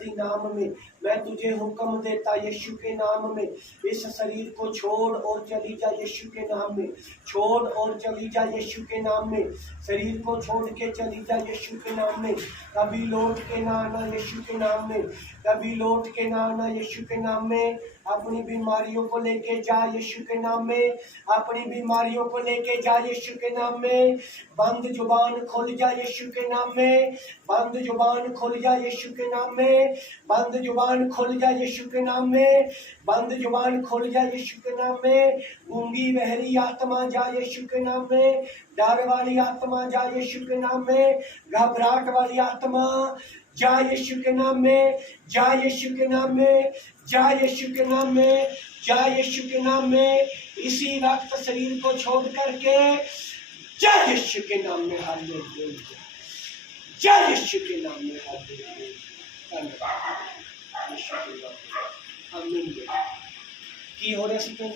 मसीह नाम में मैं तुझे हुक्म देता यीशु के नाम में, इस शरीर को छोड़ और चली जा यीशु के नाम में, छोड़ और चली जा यीशु के नाम में, शरीर को छोड़ के चली जा यीशु के नाम में, कभी लौट के ना आना यीशु के नाम में, कभी लौट के ना आना यीशु के नाम में। अपनी बीमारियों को लेके जा यीशु के नाम में, अपनी बीमारियों को लेके जा यीशु के नाम में। बंद जुबान खोल जा यीशु के नाम में, बंद जुबान खोल जा यीशु के नाम में, बंद जुबान खोल जा यीशु के नाम में, बंद जुबान खोल जा यीशु के नाम में। गूंगी बहरी आत्मा जा यीशु के नाम में, डर वाली आत्मा जा यीशु के नाम में, घबराहट वाली आत्मा जा यीशु के नाम में, जा यीशु के नाम में, जा यीशु के नाम में, जा यीशु के नाम में। इसी वक्त शरीर को छोड़ करके जा यीशु के नाम में हालेलुया, जा यीशु के नाम में हालेलुया। धन्यवाद यीशु के नाम में आमीन। की हो रहा है